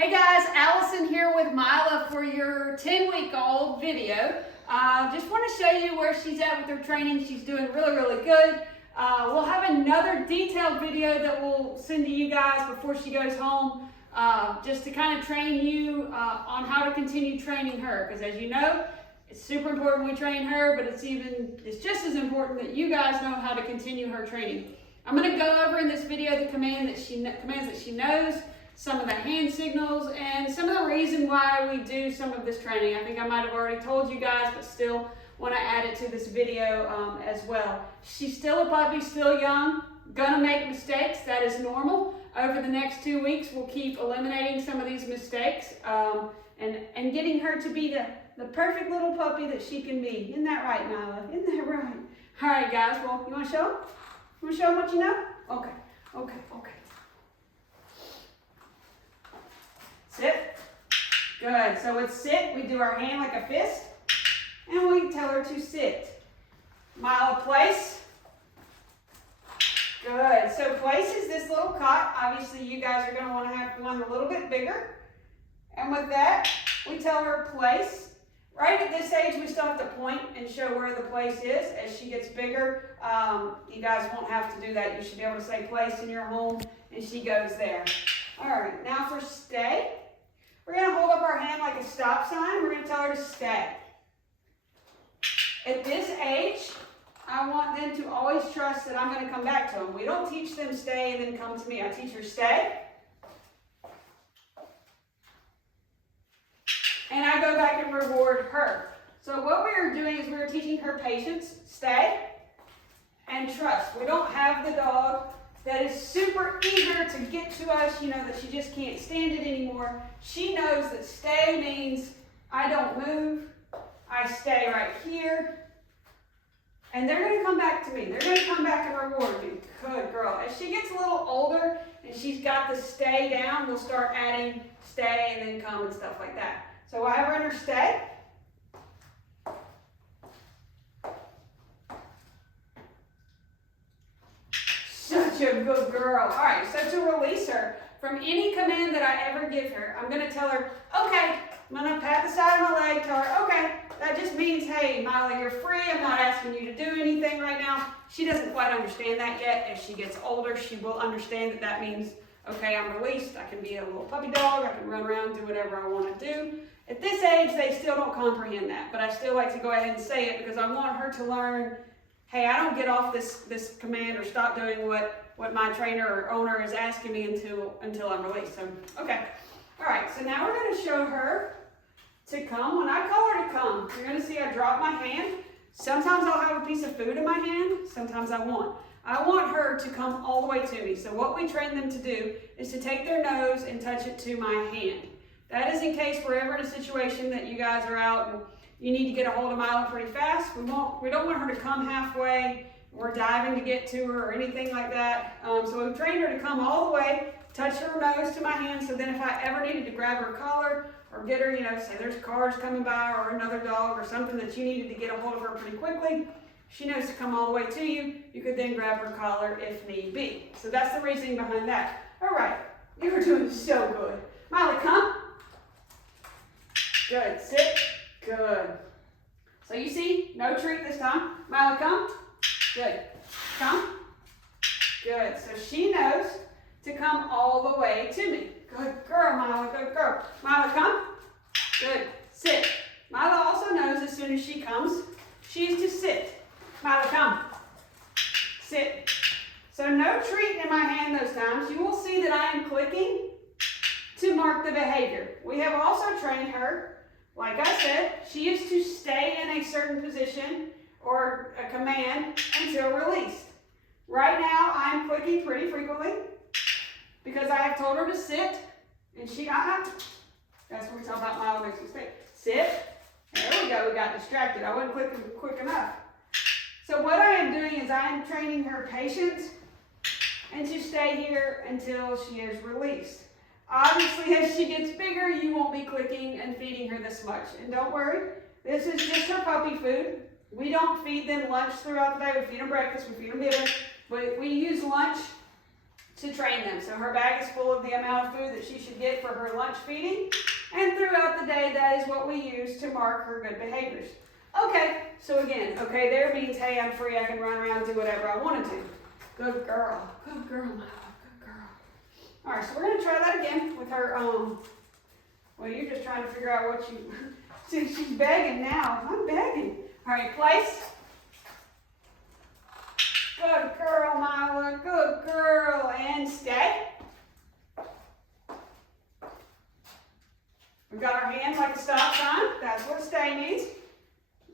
Hey guys, Allison here with Mila for your 10-week-old video. Just want to show you where she's at with her training. She's doing really good. We'll have another detailed video that we'll send to you guys before she goes home, just to kind of train you on how to continue training her. Because as you know, it's super important we train her, but it's just as important that you guys know how to continue her training. I'm going to go over in this video the commands that she knows, some of the hand signals, and some of the reason why we do some of this training. I think I might have already told you guys, but still want to add it to this video as well. She's still a puppy, still young, gonna make mistakes. That is normal. Over the next 2 weeks, we'll keep eliminating some of these mistakes and getting her to be the perfect little puppy that she can be. Isn't that right, Mila? Isn't that right? All right, guys. Well, you want to show them? You want to show them what you know? Okay. Sit. Good. So with sit, we do our hand like a fist, and we tell her to sit. Mila, place. Good. So place is this little cot. Obviously, you guys are going to want to have one a little bit bigger. And with that, we tell her place. Right at this age, we still have to point and show where the place is. As she gets bigger, you guys won't have to do that. You should be able to say place in your home, and she goes there. All right, now for stay. We're going to hold up our hand like a stop sign. We're going to tell her to stay. At this age, I want them to always trust that I'm going to come back to them. We don't teach them stay and then come to me. I teach her stay. And I go back and reward her. So what we are doing is we are teaching her patience, stay, and trust. We don't have the dog that is super eager to get to us, that she just can't stand it anymore. She knows that stay means I don't move, I stay right here, and they're going to come back to me. They're going to come back and reward me. Good girl. As she gets a little older and she's got the stay down, we'll start adding stay and then come and stuff like that. So I have her in her stay. Such a good girl. All right, so to release her from any command that I ever give her, I'm going to tell her, okay, I'm going to pat the side of my leg, tell her, okay, that just means, hey, Mila, you're free. I'm not asking you to do anything right now. She doesn't quite understand that yet. As she gets older, she will understand that that means, okay, I'm released. I can be a little puppy dog. I can run around, do whatever I want to do. At this age, they still don't comprehend that, but I still like to go ahead and say it because I want her to learn, hey, I don't get off this command or stop doing what my trainer or owner is asking me until I'm released. So, okay. All right, so now we're going to show her to come. When I call her to come, you're going to see I drop my hand. Sometimes I'll have a piece of food in my hand. Sometimes I won't. I want her to come all the way to me. So what we train them to do is to take their nose and touch it to my hand. That is in case we're ever in a situation that you guys are out and you need to get a hold of Mila pretty fast. We don't want her to come halfway. We're diving to get to her or anything like that. So we've trained her to come all the way, touch her nose to my hand, so then if I ever needed to grab her collar or get her, say there's cars coming by or another dog or something that you needed to get a hold of her pretty quickly, she knows to come all the way to you. You could then grab her collar if need be. So that's the reasoning behind that. All right, you are doing so good. Mila, come. Good, sit, good. So you see, no treat this time. Mila, come. Good. Come. Good. So she knows to come all the way to me. Good girl, Mila. Good girl. Mila, come. Good. Sit. Mila also knows as soon as she comes, she's to sit. Mila, come. Sit. So no treat in my hand those times. You will see that I am clicking to mark the behavior. We have also trained her, like I said, she is to stay in a certain position or a command until released. Right now, I'm clicking pretty frequently because I have told her to sit, and that's what we talk about Mila makes mistake. Sit. There we go. We got distracted. I wasn't clicking quick enough. So what I am doing is I am training her patience and to stay here until she is released. Obviously, as she gets bigger, you won't be clicking and feeding her this much. And don't worry, this is just her puppy food. We don't feed them lunch throughout the day. We feed them breakfast, we feed them dinner. But we use lunch to train them. So her bag is full of the amount of food that she should get for her lunch feeding. And throughout the day, that is what we use to mark her good behaviors. Okay, so again, okay there means, hey, I'm free, I can run around and do whatever I wanted to. Good girl, Mila, good girl. All right, so we're gonna try that again with her, well, you're just trying to figure out what you, see, she's begging now. I'm begging. All right, place. Good girl, Mila, good girl, and stay. We've got our hand like a stop sign. That's what a stay means.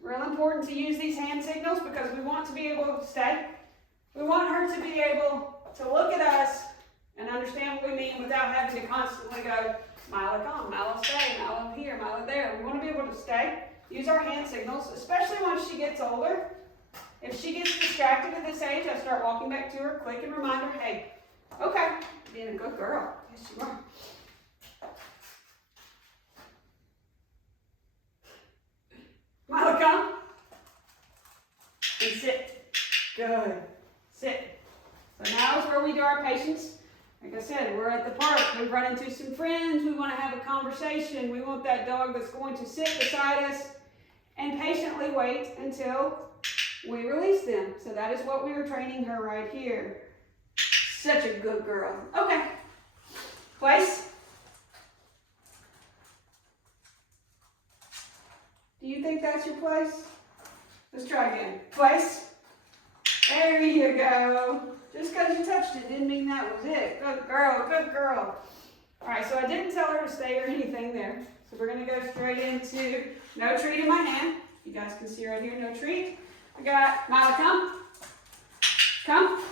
Real important to use these hand signals because we want to be able to stay. We want her to be able to look at us and understand what we mean without having to constantly go, Mila, come, Mila, stay, Mila, here, Mila, there. We want to be able to stay. Use our hand signals, especially once she gets older. If she gets distracted at this age, I start walking back to her, click and remind her, hey, okay, being a good girl. Yes, you are. Mila, come. And sit. Good. Sit. So now is where we do our patience. Like I said, we're at the park. We've run into some friends. We want to have a conversation. We want that dog that's going to sit beside us and patiently wait until we release them. So that is what we are training her right here. Such a good girl. Okay. Place. Do you think that's your place? Let's try again. Place. There you go. Just because you touched it didn't mean that was it. Good girl, good girl. All right, so I didn't tell her to stay or anything there. So we're going to go straight into no treat in my hand. You guys can see right here, no treat. I got Mila, come. Come.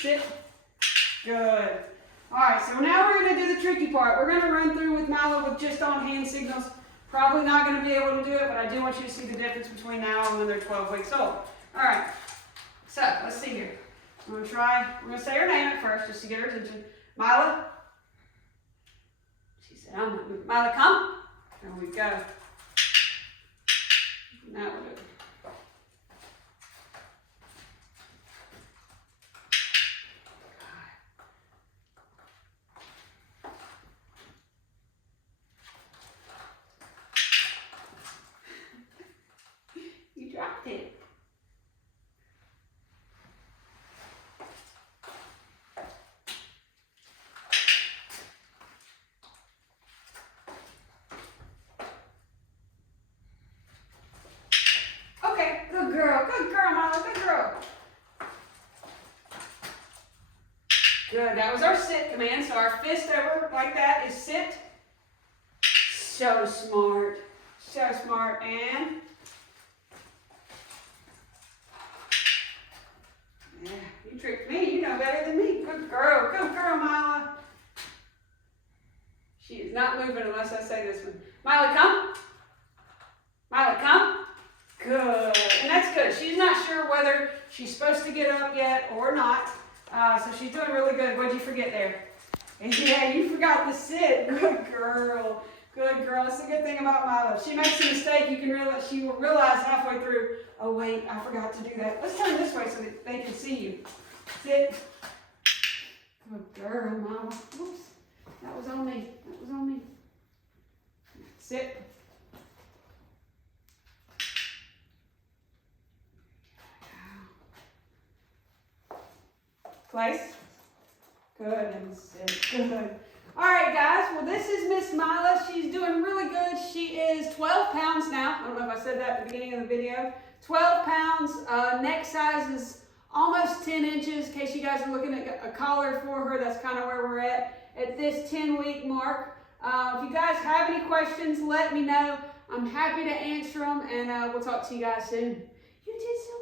Sit. Good. All right, so now we're going to do the tricky part. We're going to run through with Mila with just on hand signals. Probably not going to be able to do it, but I do want you to see the difference between now and when they're 12 weeks old. All right, so let's see here. I'm going to try, we're going to say her name at first just to get her attention. Mila. She said, I'm not moving. Mila, come. There we go. Now we'll do it. You dropped it. Okay, good girl, Mila, good girl. Good, that was our sit command. So our fist over like that is sit. So smart, and yeah, you tricked me, you know better than me. Good girl, Mila. She is not moving unless I say this one. Mila, come. Mila, come. Good, and that's good. She's not sure whether she's supposed to get up yet or not, so she's doing really good. What'd you forget there? Yeah, you forgot the sit. Good girl. Good girl. That's the good thing about Mila. If she makes a mistake, she will realize halfway through, oh wait, I forgot to do that. Let's turn this way so that they can see you. Sit. Good girl, Mila. Oops. That was on me. Sit. Place. Good, and sit. Good. All right, guys. Well, this is Miss Mila. She's doing really good. She is 12 pounds now. I don't know if I said that at the beginning of the video. 12 pounds. Neck size is almost 10 inches. In case you guys are looking at a collar for her, that's kind of where we're at this 10-week mark. If you guys have any questions, let me know. I'm happy to answer them, and we'll talk to you guys soon. You did so